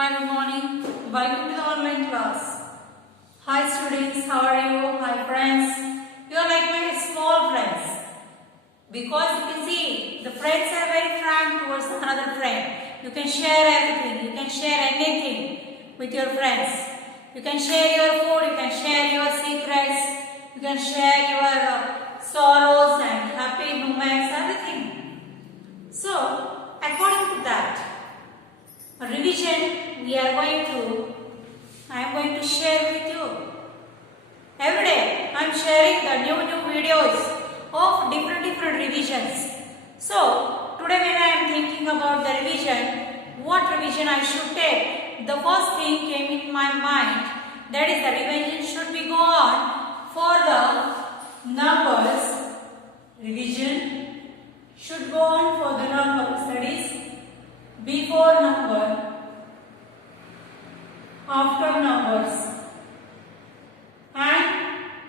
Hi, good morning. Welcome to the online class. Hi students, how are you? Hi friends. You are like my small friends. Because you can see the friends are very frank towards another friend. You can share everything. You can share anything with your friends. You can share your food. You can share your secrets. You can share your sorrows and happy moments, everything. So, according to that, a revision I am going to share with you. Every day I am sharing the new videos of different revisions. So today when I am thinking about the revision, what revision I should take, the first thing came in my mind, that is the revision should be go on for the numbers. Revision should go on for the numbers, that is before number, after numbers and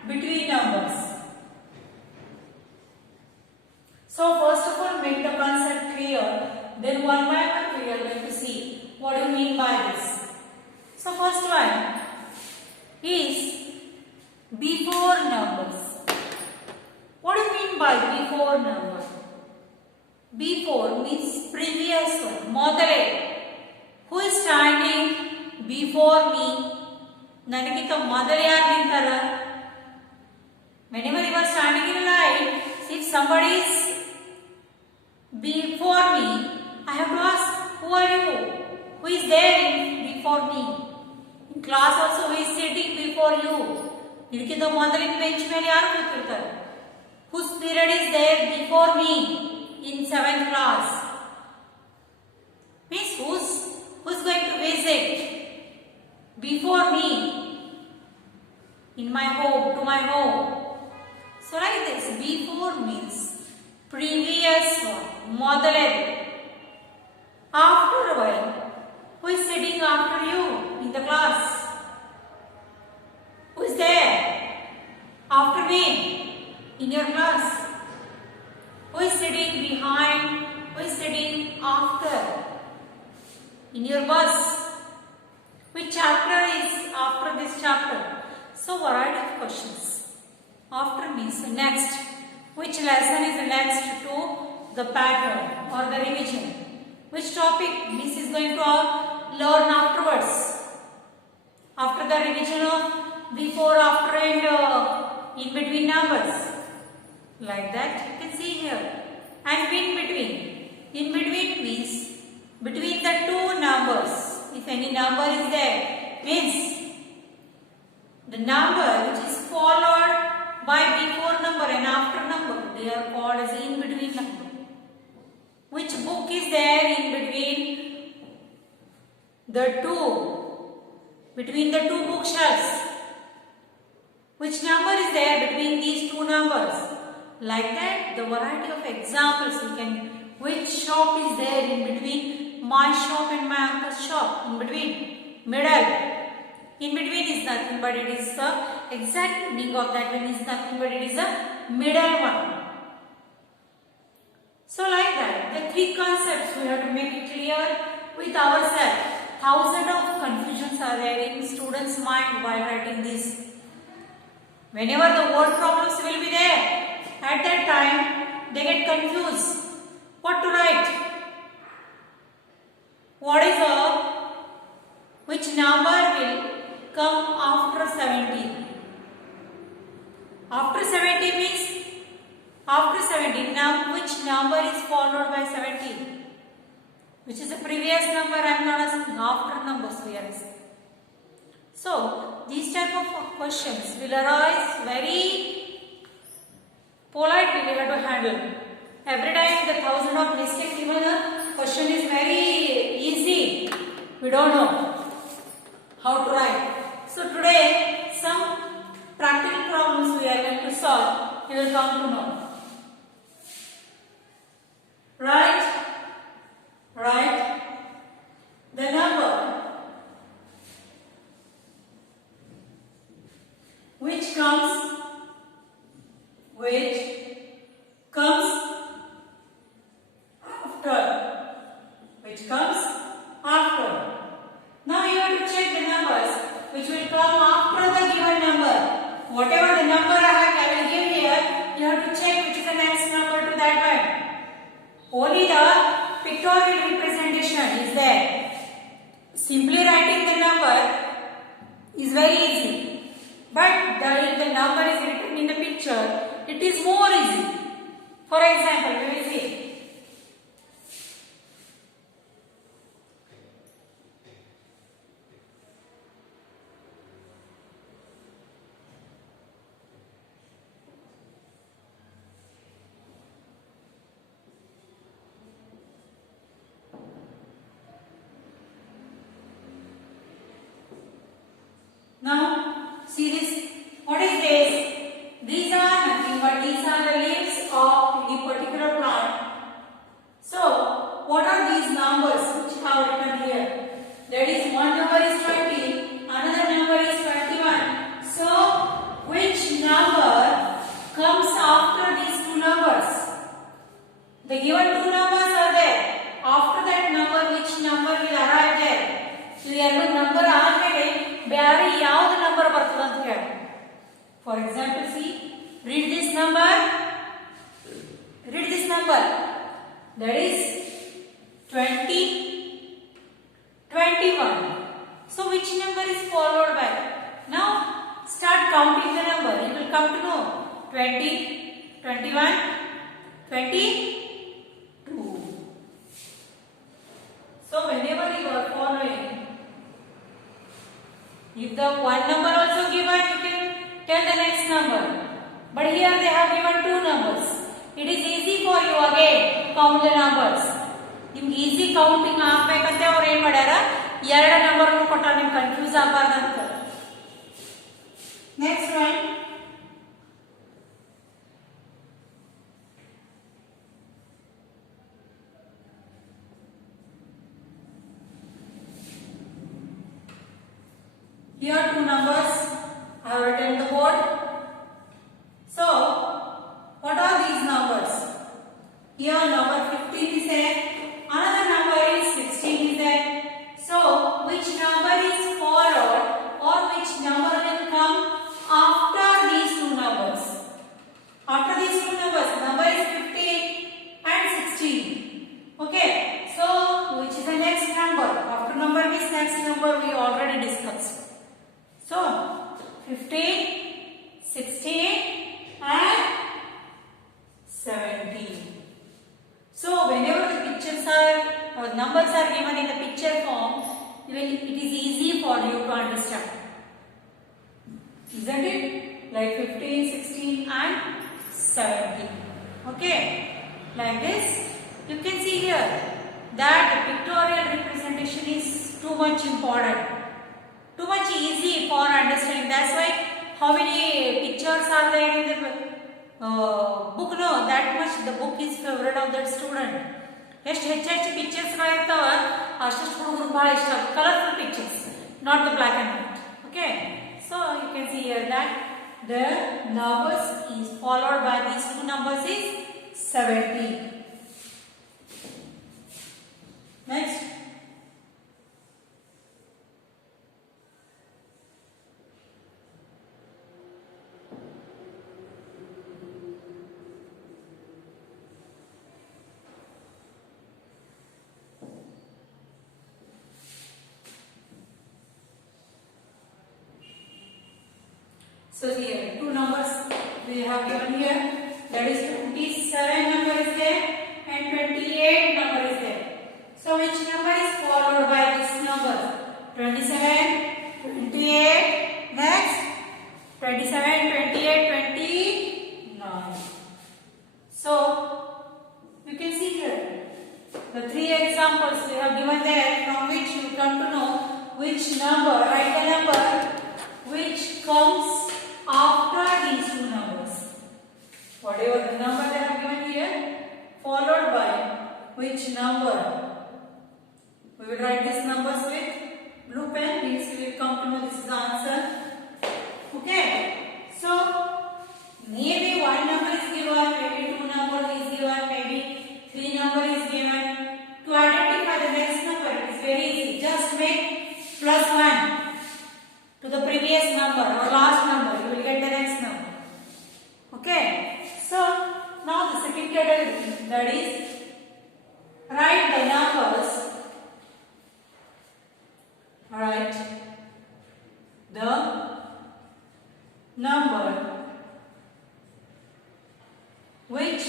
between numbers. So first of all make the concept clear, then one by one we are going to see what do you mean by this. So first one is before numbers. What do you mean by before number? Before means previous one, modere. Who is standing before me? Nanakita mother yaar nintara. Whenever you are standing in a line, if somebody is before me, I have to ask, who are you? Who is there before me? In class also, who is sitting before you? Nilkita mother in bench ಮೇಲೆ ಯಾರು ಕೂತಿರ್ತಾರೆ? Whose period is there before me in 7th class? Means who's going to visit before me in my home, to my home? So like this, before means previous one, ಮೊದಲೇ. After a while, who is sitting after you in the class? Who is there after me in your class? Who is sitting behind? Who is sitting after in your bus? Which chapter is after this chapter? So variety of questions. After means next. Which lesson is next to the pattern or the revision? Which topic this is going to learn afterwards? After the revision of before, after and in between numbers. Like that you can see here. And in between. In between means between the two numbers. If any number is there, means the number which is followed by before number and after number, they are called as in between number. Which book is there in between the two bookshelves? Which number is there between these two numbers? Like that, the variety of examples you can. Which shop is there in between my shop and my uncle's shop? In between, middle. In between is nothing but it is the exact meaning of that one is nothing but it is the middle one. So like that, the three concepts we have to make it clear with ourselves. Thousands of confusions are there in students' mind while writing this. Whenever the word problems will be there, at that time they get confused. What to write? What is which number will come after 70? After 70 means after 70. Now which number is followed by 70? Which is the previous number? I am not asking. After numbers we are asking. So these type of questions will arise very politely. We have to handle. Every time the thousand of mistakes, even the question is very easy. We don't know how to write. So today some practical problems we are going to solve. You will come to know. Write the number which comes after. which will come after the given number. Whatever the number I will give here, you have to check which is the next number to that one. Only the pictorial representation is there. Simply writing the number is very easy, but if the number is written in the picture, it is more easy. For example, we will see. Now, see this. What is this? These are nothing but these are the leaves of a particular plant. So, what are these numbers which have written here? That is, one number is 20, another number is 21. So, which number comes after these two numbers? The given two numbers are there. After that number, which number will arrive there? ಎರಡು number ಆದ್ಮೇಲೆ ಬೇರೆ ಯಾವುದು number ಬರ್ತದೆ ಅಂತ ಹೇಳಿ. For example, see, read this number. That is 20, 21. So which number is followed by? Now start counting the number. You will come to know 20, 21, 22. So whenever you are following, if the one number also given, you can tell the next number. But here they have given two numbers. It is easy for you again count the numbers. ನಿಮ್ಗೆ easy counting ಆಗ್ಬೇಕಂತೆ ಅವ್ರು ಏನ್ ಮಾಡ್ಯಾರ, ಎರಡು number ಕೊಟ್ಟಾರ, ನಿಮ್ಗೆ confuse ಆಗಬಾರ್ದಂತ. Next one. Here two numbers I have written on the board. So, what are these numbers? Here number 15 is there, another number is 16 is there. So, which number is followed or which number will come after these two numbers? After these two numbers, number is 15 and 16. Okay, so which is the next number? After number is next number we already discussed. So, 15, 16 and 17. So, whenever the pictures are, numbers are given in the picture form, it is easy for you to understand. Isn't it? Like 15, 16 and 17. Okay? Like this, you can see here that the pictorial representation is too much important. Too much easy for understanding. That's why how many pictures are there in the book? No, that much the book is favorite of that student. ಎಷ್ಟು ಹೆಚ್ಚೆಚ್ಚು pictures ಇರ್ತಾವ ಅಷ್ಟು ಹುಡುಗರು ಬಹಳ ಇಷ್ಟ. Colourful pictures, not the black and white. Okay, so you can see here that the numbers is followed by these two numbers is 70. Next. So here two numbers we have given here, that is 27 number is there and 28 number is there. So which number is followed by this number? 27, 28, next 27, 28, 29. So you can see here the three examples we have given there, from which you come to know which number, write the number which comes after these two numbers. Whatever the number they have given here, followed by which number? We will write these numbers with blue pen, means we will come to know this is the answer. Okay, so maybe one number is given, maybe two number is given, maybe three number is given. To identify the next number, it is very easy. Just make +1 to write the number which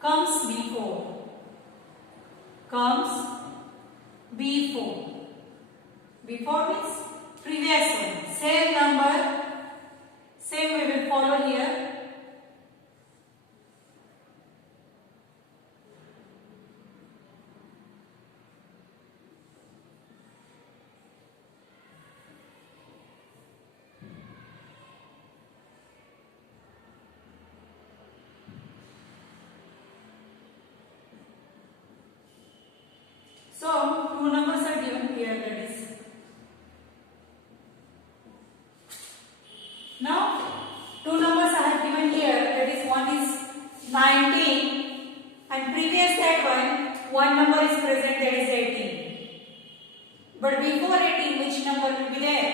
comes before. Before means previous one. Same number, same we will follow here. So, two numbers are given here, that is. Now, two numbers I have given here, that is one is 19 and previous that one number is present, that is 18. But before 18, which number will be there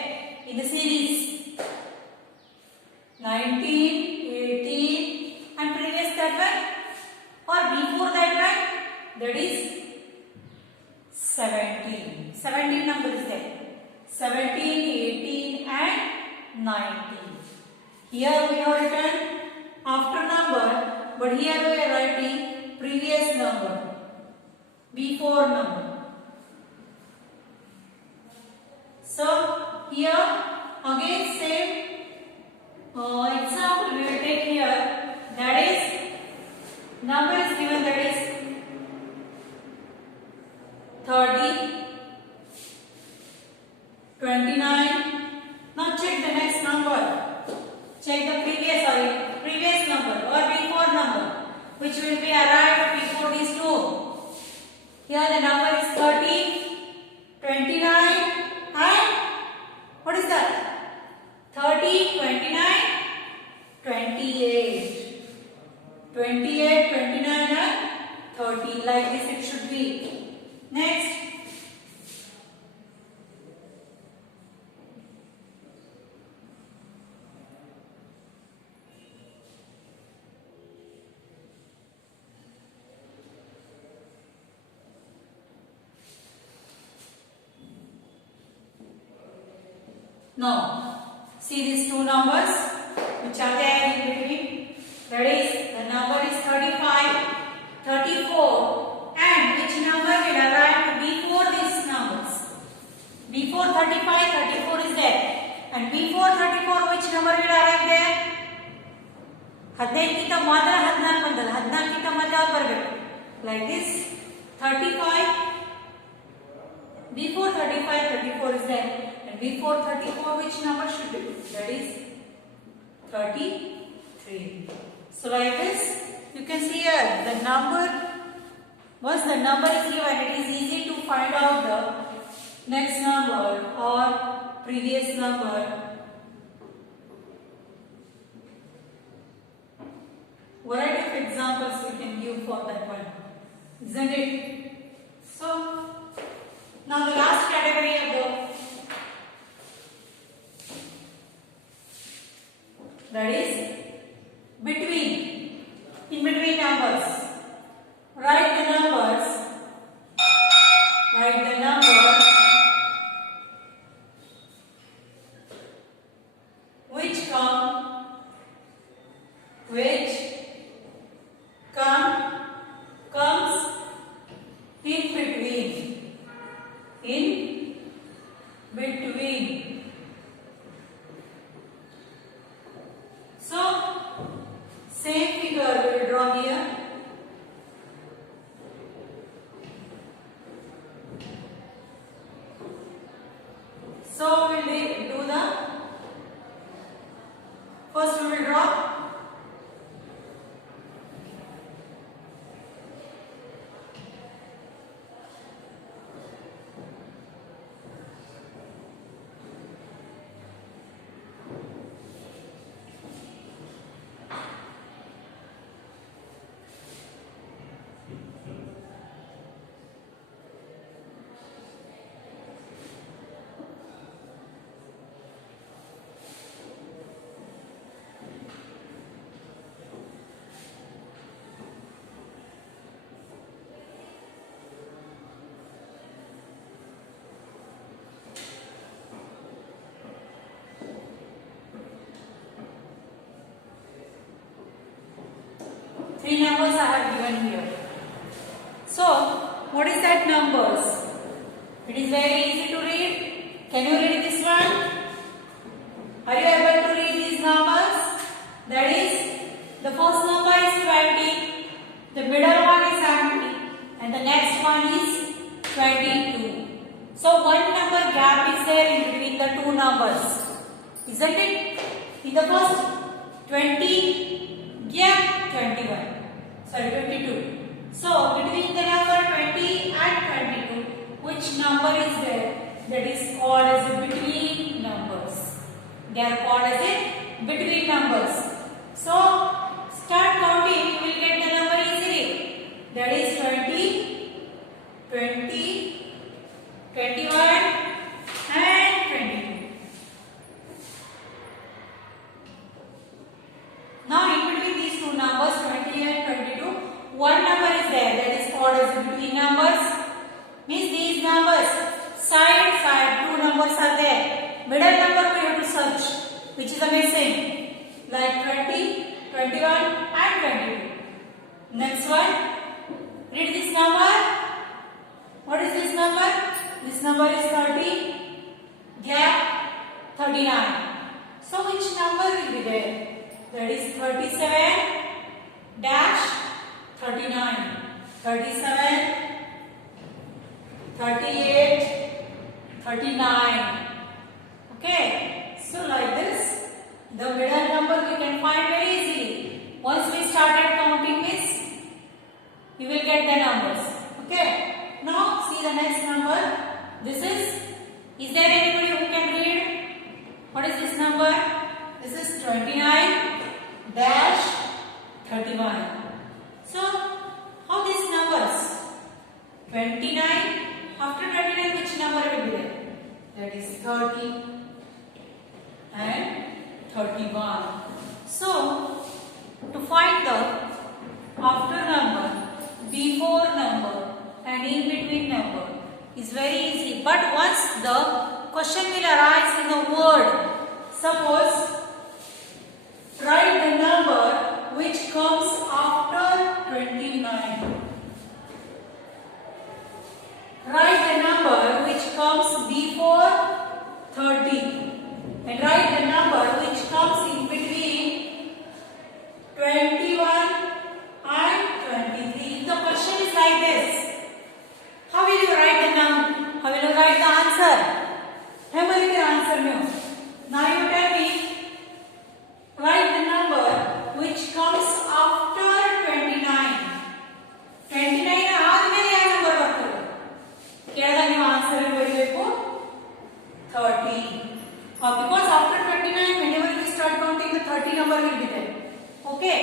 in the series? 19, 18 and previous that one or before that one, that is 17. 17 number is there. 17, 18 and 19. Here we have written after number, but here we are writing previous number, before number. So here again same example we will take here. That is number is given, that is 30, 29. Now check the next number. Check the previous number or before number, which will be arrived before these two. Here the number is 30, 29 and what is that? 30, 29, 28. 28, 29 and 30. Like this it should be. Next, now see these two numbers which are there in between. That is, the number is 35, 34 and which number will arrive before these numbers? Before 35, 34 is there and before 34 which number will arrive there? 15 ಕಿಂತ ಮಾತ್ರ 14 ಬಂದಲ್ಲ, 14 ಕಿಂತ ಮತ್ತೆ ಯಾವುದು ಬರಬೇಕು? Like this, 35, before 35, 34 is there and before 34 which number should be? That is 33. So like this, you can see here the number, once the number is given, it is easy to find out the next number or previous number. Variety of examples we can give for that one, isn't it? So now the last category above, that is between, in between numbers. Write the numbers. Write the number which comes in between. In between. So same figure we will draw here. three numbers I have given here. So, what is that numbers? It is very easy to read. Can you read this one? Are you able to read these numbers? That is, the first number is 20, the middle one is empty, and the next one is 22. So, one number gap is there in between the two numbers, isn't it? In the first 20 gap 21. Sorry, 22. So, between the number 20 and 22, which number is there? That is called as a between numbers. They are called as a between numbers. So, start counting, you will get the number easily. That is 20, 20, 21 and 22. Now, in between these two numbers, 20 and 22, one number is there, that is called as between numbers. Means these numbers, side, two numbers are there. Middle number we have to search, which is missing, like 20, 21 and 22. Next one, read this number. What is this number? This number is 30, gap 39. So which number will be there? That is 37 dash 39, 37, 38, 39. Okay, so like this, the middle number we can find very easily. Once we started counting this, you will get the numbers. Okay, now see the next number. This is there anybody who can read? What is this number? This is 29 dash 31. So, how these numbers? 29, after 29 which number will be there? That is 30 and 31. So, to find the after number, before number and in between number is very easy. But once the question will arise in the word, suppose write the number which comes after 29. Write the number which comes before 30 and write the number which comes in between 21 and 23. If the question is like this, how will you write the number? How will you write the answer? How will you answer me? Now you tell me, write the number which comes after 29. 29 ಆದಮೇಲೆ ಯಾವ number ಬರ್ತದೆ? ಕೇಳಿದಾಗ ನೀವು answer ಬರೀಬೇಕು 30. Because after 29, whenever you start counting, the 30 number will be there. Okay.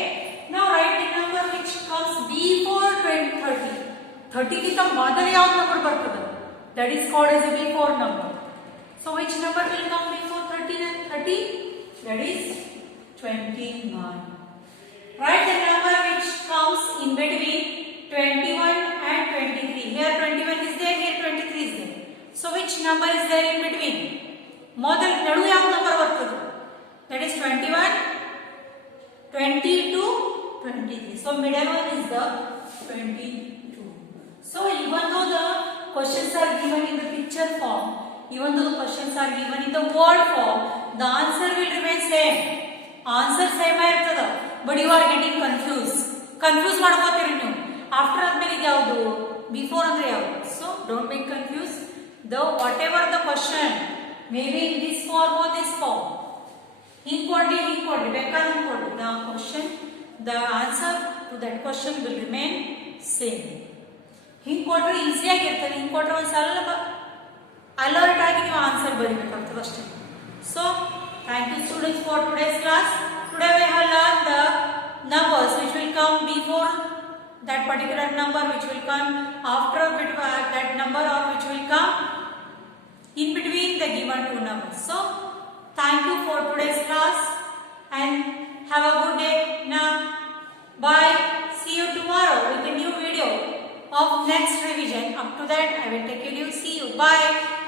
Now write the number which comes before 30. 30 ಗಿಂತ ಮೊದಲು ಯಾವ number ಬರ್ತದೆ? That is called as a before number. So which number will come before 30? That is 21. Write the number which comes in between 21 and 23. Here 21 is there, here 23 is there. So which number is there in between? ಮೊದಲು ನಡುವೆ ಯಾವ number ಬರ್ತದೆ? That is 21, 22, 23. So middle one is the 22. So even though the questions are given in the picture form, even though the questions are given in the word form, the answer will remain same. Answer same ಆಗಿರ್ತದೆ. But you are getting confused. Confuse ಮಾಡ್ಕೋತೀರಿ ನೀವು. After ಆದ್ಮೇಲೆ ಇದು ಯಾವುದು? Before ಅಂದ್ರೆ ಯಾವುದು? So don't make confused. The whatever the question, maybe in this form or this form, incorrectly, ಬೇಕಾದ್ರೆ ಕೊಡಿ. The question, the answer to that question will remain same. ಹಿಂಗೆ ಕೊಟ್ಟರೆ ಈಸಿಯಾಗಿ ಇರ್ತದೆ. ಹಿಂಗೆ ಕೊಟ್ಟರೆ ಒಂದು ಸ್ವಲ್ಪ ಅಲರ್ಟ್ ಆಗಿ ನೀವು ಆನ್ಸರ್ ಬರೀಬೇಕಾಗ್ತದೆ ಅಷ್ಟೇ. So thank you students for today's class. Today we have learned the numbers which will come before that particular number, which will come after that number, or which will come in between the given two numbers. So thank you for today's class and have a good day. Now bye. See you tomorrow with a new video of next revision. Up to that I will take you. See you. Bye.